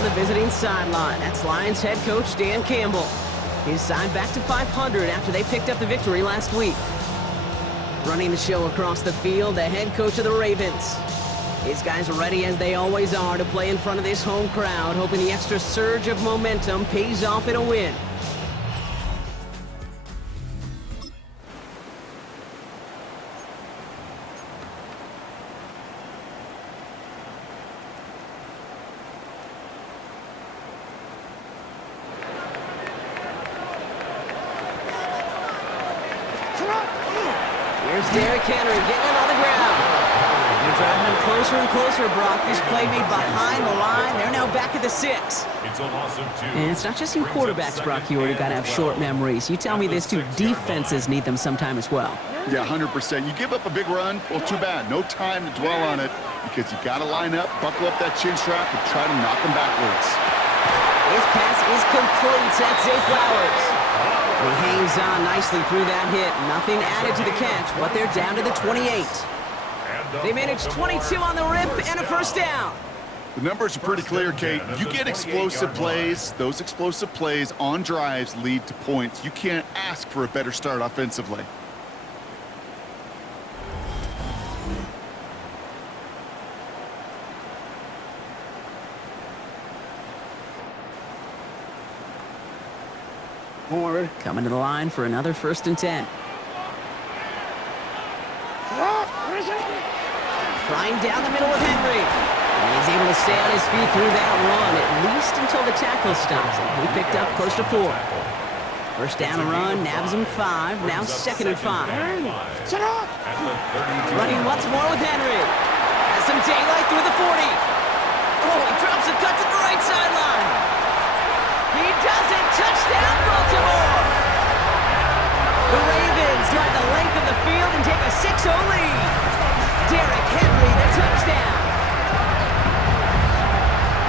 on the visiting sideline. That's Lions head coach Dan Campbell. His side back to 500 after they picked up the victory last week. Running the show across the field, the head coach of the Ravens. His guys are ready as they always are to play in front of this home crowd, hoping the extra surge of momentum pays off in a win. Here's Derrick Henry getting it on the ground. They're driving him closer and closer, Brock. This play made behind the line. They're now back at the 6. It's a loss of 2. And it's not just you quarterbacks, Brock, you already got to have short memories. You tell me this too, defenses need them sometime as well. Yeah, 100%. You give up a big run, well, too bad. No time to dwell on it because you got to line up, buckle up that chin strap, and try to knock them backwards. His pass is complete. That's Zay Flowers. He hangs on nicely through that hit. Nothing added to the catch, but they're down to the 28. They managed 22 on the rip and a first down. The numbers are pretty clear, Kate. You get explosive plays. Those explosive plays on drives lead to points. You can't ask for a better start offensively. Coming to the line for another 1st and 10. Trying down the middle with Henry. And he's able to stay on his feet through that run, at least until the tackle stops him. He picked up close to 4. First down and run, nabs him 5. Now 2nd and 5. Running once more with Henry. Has some daylight through the 40. Oh, he drops a cut to the right sideline. He does it. Touchdown, Baltimore. The Ravens drive the length of the field and take a 6-0 lead. Derrick Henry, the touchdown.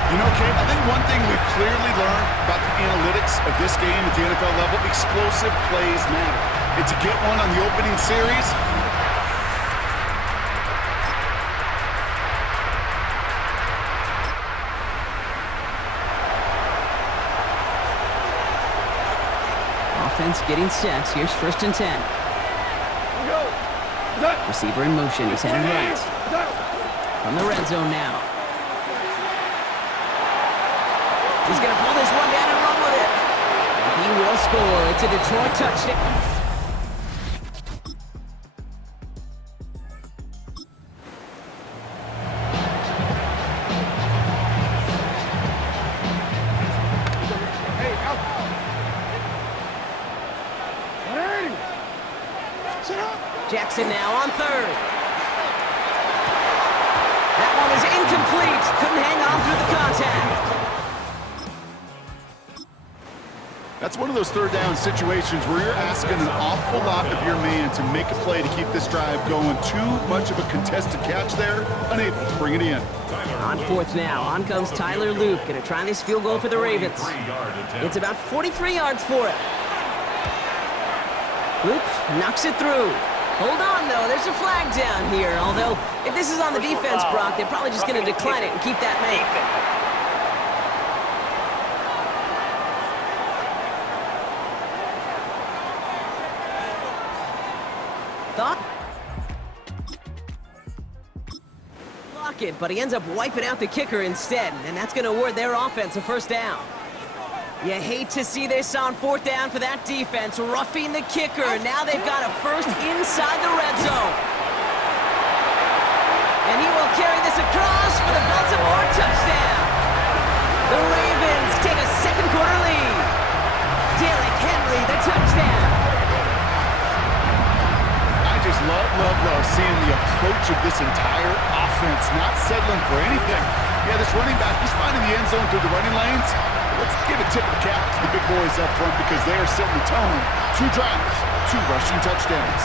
You know, Kate, I think one thing we've clearly learned about the analytics of this game at the NFL level, explosive plays matter. And to get one on the opening series, offense getting set. Here's 1st and 10. Receiver in motion. He's heading right. From the red zone now. He's going to pull this one down and run with it. And he will score. It's a Detroit touchdown. Jackson now on 3rd. That one is incomplete. Couldn't hang on through the contact. that's one of those 3rd down situations where you're asking an awful lot of your man to make a play to keep this drive going. Too much of a contested catch there, unable to bring it in. On 4th now, on comes Tyler Luke. Gonna try this field goal for the Ravens. It's about 43 yards for it. Luke knocks it through. Hold on, though. There's a flag down here. Although, if this is on the defense, Brock, they're probably just going to decline it and keep that make. Thought? Block it, but he ends up wiping out the kicker instead, and that's going to award their offense a 1st down. You hate to see this on 4th down for that defense, roughing the kicker. Now they've got a 1st inside the red zone. And he will carry this across for the Baltimore touchdown. The Ravens take a 2nd quarter lead. Derrick Henry, the touchdown. I just love seeing the approach of this entire offense, not settling for anything. Yeah, this running back, he's finding the end zone through the running lanes. Let's give a tip of the cap to the big boys up front because they are setting the tone. 2 drives, 2 rushing touchdowns.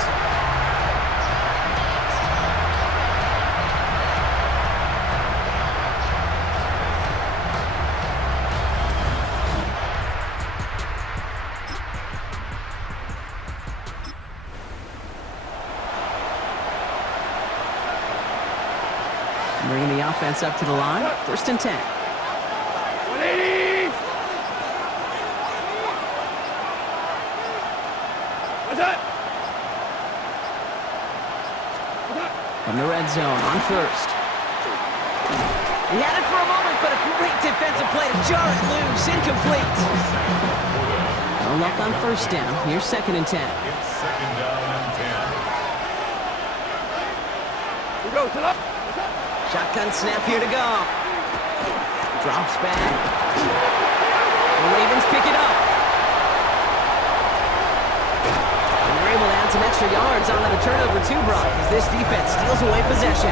Bringing the offense up to the line. 1st and 10. From the red zone on first. He had it for a moment, but a great defensive play to jar it loose. Incomplete. No luck on first down. Here's 2nd and 10. It's 2nd down and 10. Shotgun snap here to Goff. Drops back. The Ravens pick it up. And they're able to add some extra yards on the turnover too, Brock, as this defense steals away possession.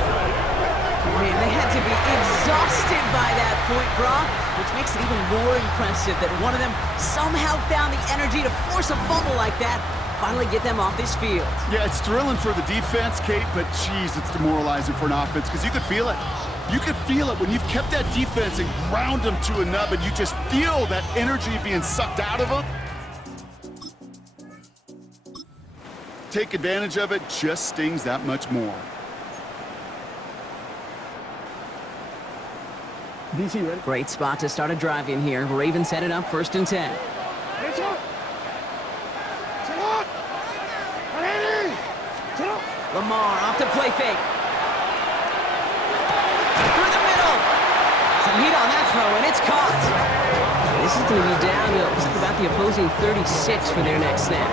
Man, they had to be exhausted by that point, Brock, which makes it even more impressive that one of them somehow found the energy to force a fumble like that, finally get them off this field. Yeah, it's thrilling for the defense, Kate, but geez, it's demoralizing for an offense because you could feel it. You could feel it when you've kept that defense and ground them to a nub, and you just feel that energy being sucked out of them. Take advantage of it just stings that much more. DC, ready? Great spot to start a drive in here. Ravens headed up 1st and 10. Lamar off to play fake. Through the middle. Some heat on that throw, and it's caught. This is going to be down to about the opposing 36 for their next snap.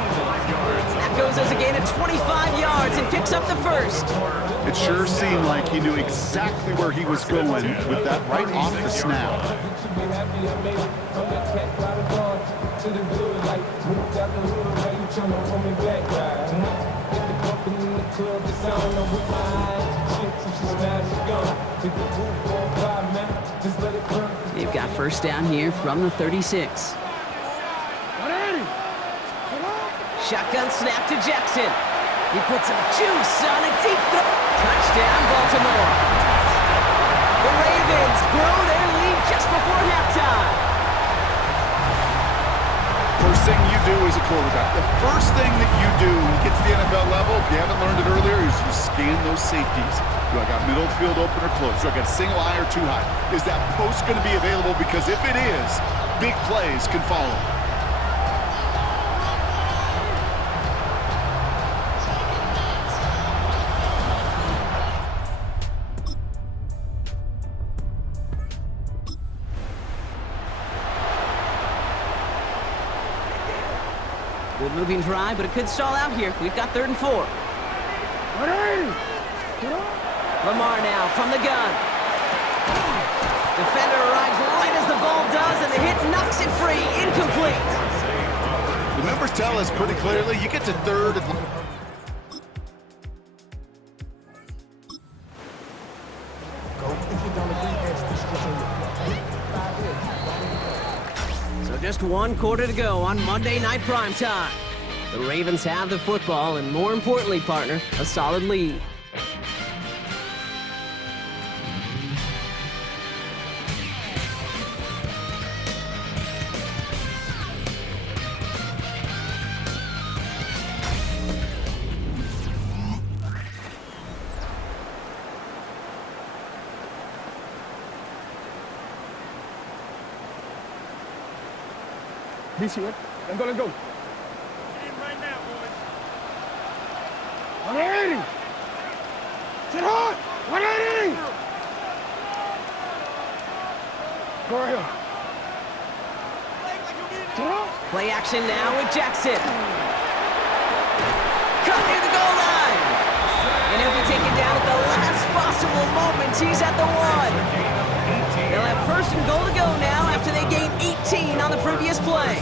That goes as a gain of 25 yards and picks up the first. It sure seemed like he knew exactly where he was going with that right off the snap. They've got first down here from the 36. Shotgun snap to Jackson. He puts some juice on a deep throw. Touchdown, Baltimore. The Ravens grow their lead just before halftime. First thing you do as a quarterback, the first thing that you do when you get to the NFL level, if you haven't learned it earlier, is you scan those safeties. Do I got middle field open or close? Do I got a single high or too high? Is that post going to be available? Because if it is, big plays can follow. Good moving drive, but it could stall out here. We've got 3rd and 4. Lamar now from the gun. Defender arrives right as the ball does, and the hit knocks it free. Incomplete. The numbers tell us pretty clearly, you get to 3rd and... So just 1 quarter to go on Monday Night Primetime. The Ravens have the football, and more importantly, partner, a solid lead. DC, ready? Let's go, let's go. In right now, boys. 180! Sit hard! 180! Go right here. Sit hard! Play action now with Jackson. Cut near the goal line. And he'll be taken down at the last possible moment. He's at the 1. They'll have 1st and goal to go now after they gained 18 on the previous play.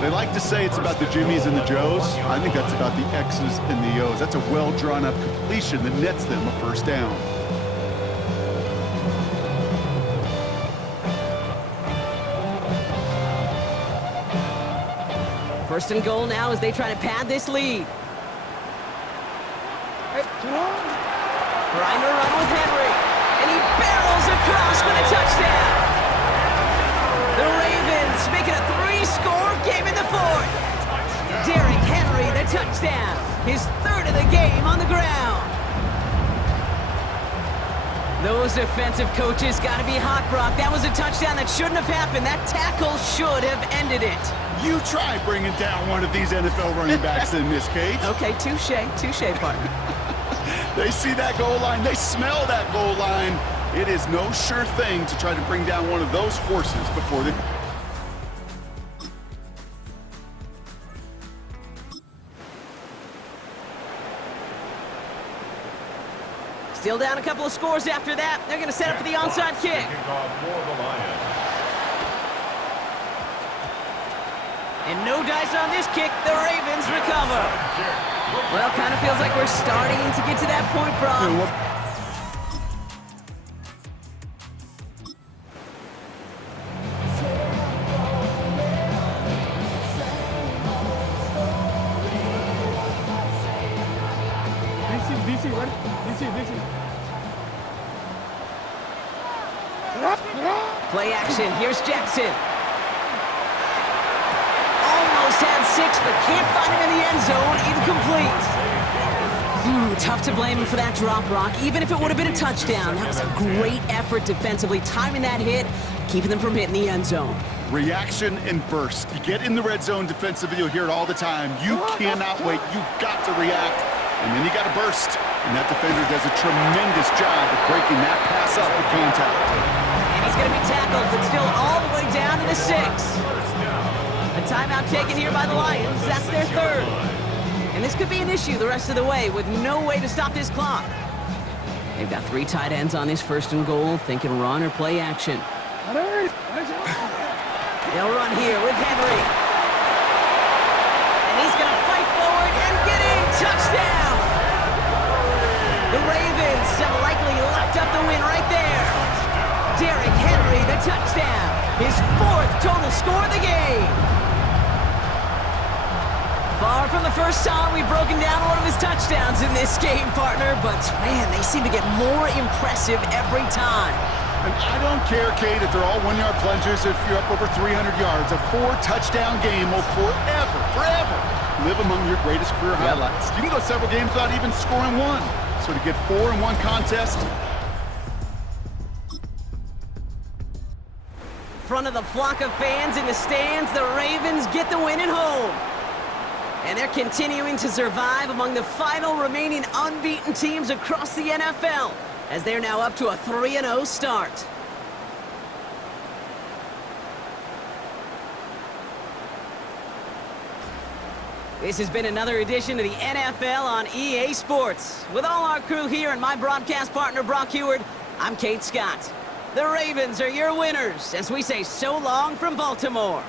They like to say it's about the Jimmies and the Joes. I think that's about the X's and the O's. That's a well-drawn-up completion that nets them a 1st down. First and goal now as they try to pad this lead. Hey, sit hard! Trying to run with Henry. And he barrels across for the touchdown. The Ravens make it a 3-score game in the 4th. Derrick Henry, the touchdown. His 3rd of the game on the ground. Those defensive coaches got to be hot, Brock. That was a touchdown that shouldn't have happened. That tackle should have ended it. You try bringing down one of these NFL running backs in this case. Okay, touche, partner. They see that goal line. They smell that goal line. It is no sure thing to try to bring down one of those horses before they... Still down a couple of scores after that. They're going to set up for the onside kick. Kickoff for the Lions. And no dice on this kick. The Ravens recover. Well, kind of feels like we're starting to get to that point, Bron. DC, ready? DC. Play action. Here's Jackson. Almost had 6, but can't find him in the end zone. Incomplete. Tough to blame him for that drop, Brock. Even if it would have been a touchdown, that was a great effort defensively, timing that hit, keeping them from hitting the end zone. Reaction and burst. You get in the red zone defensively, you'll hear it all the time. You cannot wait. You've got to react, and then you got to burst. And that defender does a tremendous job of breaking that pass up with contact. And he's going to be tackled, but still all the way down to the 6. A timeout taken here by the Lions. That's their 3rd. And this could be an issue the rest of the way with no way to stop this clock. They've got 3 tight ends on this 1st and goal, thinking run or play action. They'll run here with Henry. And he's going to fight forward and get in. Touchdown! The Ravens have likely locked up the win right there. Derrick Henry, the touchdown. His 4th total score of the game. Far from the first time we've broken down one of his touchdowns in this game, partner, but man, they seem to get more impressive every time. And I don't care, Kate, if they're all 1-yard plungers, if you're up over 300 yards. A 4-touchdown game will forever live among your greatest career highlights. You can go several games without even scoring 1. So to get 4 in one contest. Front of the flock of fans in the stands, the Ravens get the win at home. And they're continuing to survive among the final remaining unbeaten teams across the NFL, as they're now up to a 3-0 start. This has been another edition of the NFL on EA Sports. With all our crew here and my broadcast partner, Brock Heward, I'm Kate Scott. The Ravens are your winners, as we say so long from Baltimore.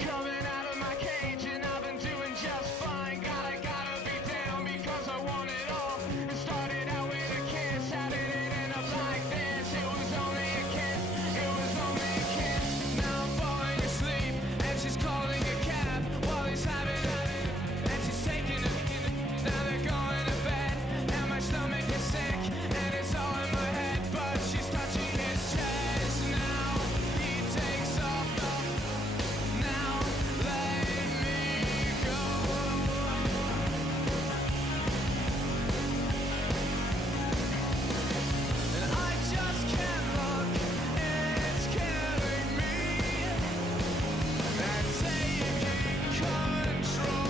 Coming out of my cage and I've been doing just fine. Gotta be down because I want it all. It started out with a kiss, how did it end up like this? It was only a kiss, it was only a kiss. Now I'm falling asleep and she's calling a cab while he's having and she's taking it. Now they're going to bed and my stomach is sick and it's all in my head, but she's touching his chest. Now he takes off. Now let me go. And I just can't look, it's killing me. And taking control.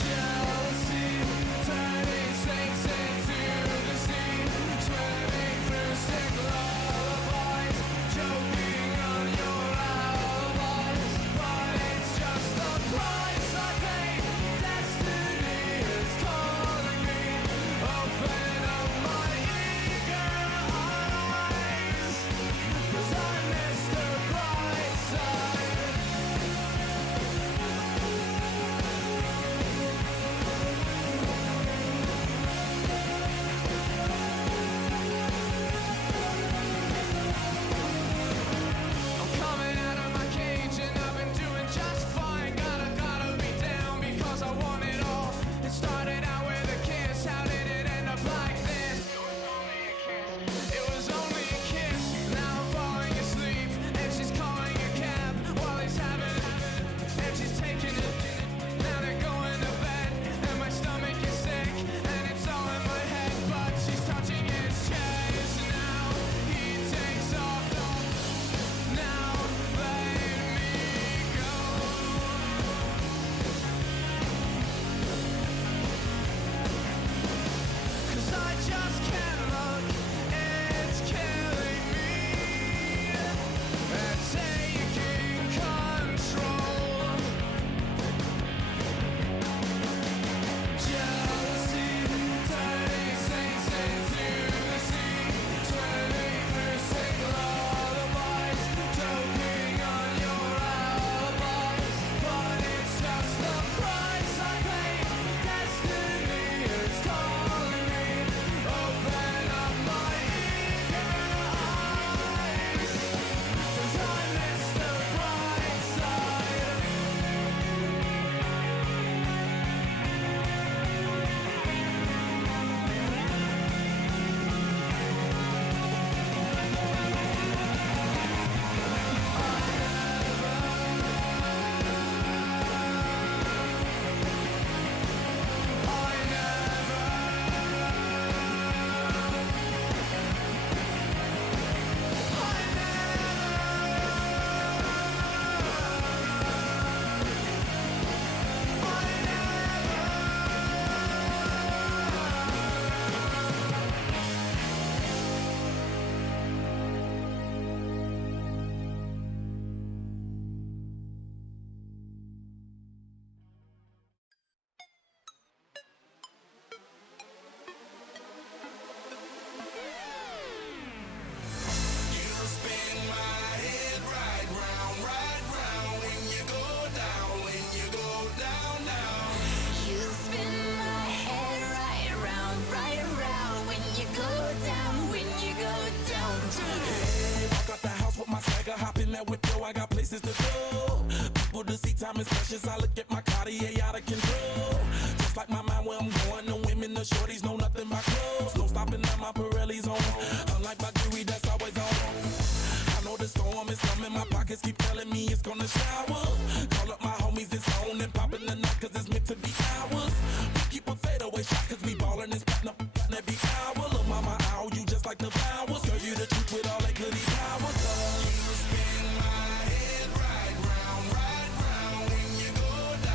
Jealousy turning saints into the sea, swimming through sick lullabies, choking on your alibis. But it's just the price I pay. Destiny is calling me. Open up my eager eyes, 'cause I missed the bright side. I'm coming out of my cage and I've been doing just fine. Gotta be down because I want it all. It started out with a kiss, how did it end up like this? It was only a kiss. Now I'm falling asleep and she's calling a cab while he's having and she's taking it. Now they're going to bed and my stomach is sick and it's all in my head, but she's touching his chest. Now he takes off. Now let me go. 'Cause I just can't look, it's killing me. And taking control. Jealousy turning saints into the sea, swimming through sick lullabies, choking on your alibis. But it's just the price I pay. Destiny is calling me. Open up my eager eyes, 'cause I missed the bright side. You spin my head right around when you go down, when you go down. Walk out the house with my swagger, hop in that whip, yo, I got places to go. People to see, time is precious, I look at my Cartier out of control. Just like my mind where I'm going, the women, the shorties know nothing but clothes. No stopping at my Pirelli's on, unlike my jewelry that's always on. I know the storm is coming, my pockets keep telling me it's gonna shower. Call up my homies, it's on and popping the night, 'cause it's meant to be ours. We keep a fadeaway shot, 'cause we ballin' and spittin' up every hour. Look, mama, ow, you just like the flowers. Girl, you the truth with all that goody powers. You spin my head right round when you go down.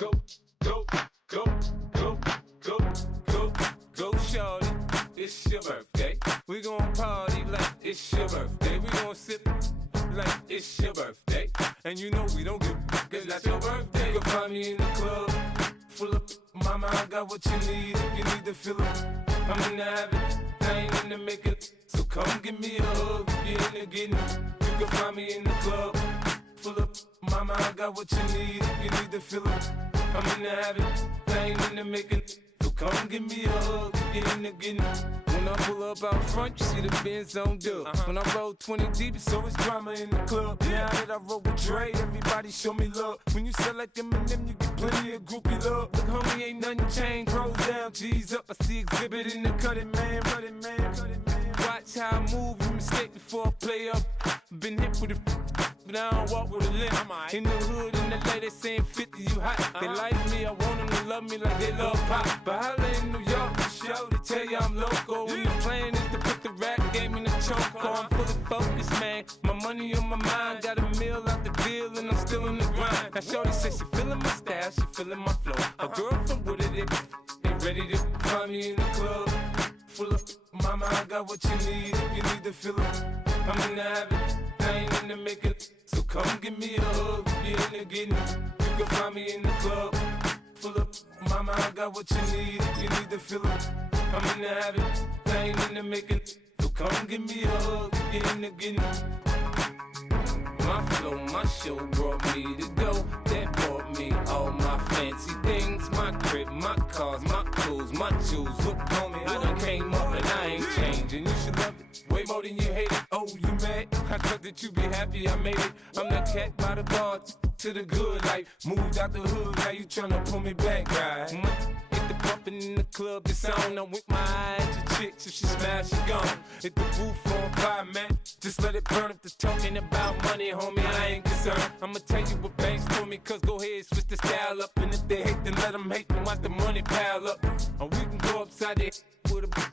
go, go, go, go, go, go, go, shorty. It's your birthday. We gon' party like it's your birthday. We gon' sip like it's your birthday. And you know we don't give cause that's your birthday. You can find me in the club, full of mama, I got what you need. If you need to fill up, I'm in the habit, I ain't in the making. So come give me a hug, if you're in the getting. You can find me in the club, full of mama, I got what you need. If you need to fill up, I'm in the habit, I ain't in the making. So come give me a hug, if you're in the getting. When I pull up out front, you see the Benz on dub. When I roll 20 deep, it's always drama in the club. Now that I roll with Dre, everybody show me love. When you sell like Eminem, you get plenty of groupie love. Look, homie, ain't nothing changed. Rolls down, G's up. I see exhibit in the cutting, man. Running, man. Watch how I move, you mistake before I play up. Been hit with a but I don't walk with a limp. In the hood, in the LA, they saying 50, you hot. They like me, I want them to love me like they love pop. But holla in New York, show, they tell you I'm local. And the plan is to put the rap game in the choke. I'm fully focused, man. My money on my mind, got a meal out the deal, and I'm still in the grind. Now shorty says she feeling my style, she feeling my flow. A girl from Wooded, they ready to find me in the club. Full of mama, I got what you need. If you need to fill up, I'm in the habit, I ain't in the making. So come give me a hug, if you're in the getting. You can find me in the club, full of mama, I got what you need. If you need to fill up, I'm in the habit, I ain't in the making. So come give me a hug, if you're in the getting. My flow, my show brought me to go. That brought me all my fancy things. My crib, my cars, my clothes, my jewels. Look, homie, I done came up and I ain't changing. You should love it way more than you hate it. Oh, you mad? I thought that you be happy I made it. I'm that cat by the bar to the good life. Moved out the hood, now you tryna pull me back, right? Hit the bumpin' in the club, it's on. I'm with my eyes to chicks, if she smash, she gone. Hit the roof on fire, man. Just let it burn if they're talking about money, homie, I ain't concerned. I'ma tell you what banks told me, cause go ahead, switch the style up. And if they hate, then let them hate, then watch the money pile up. Or we can go upside their with a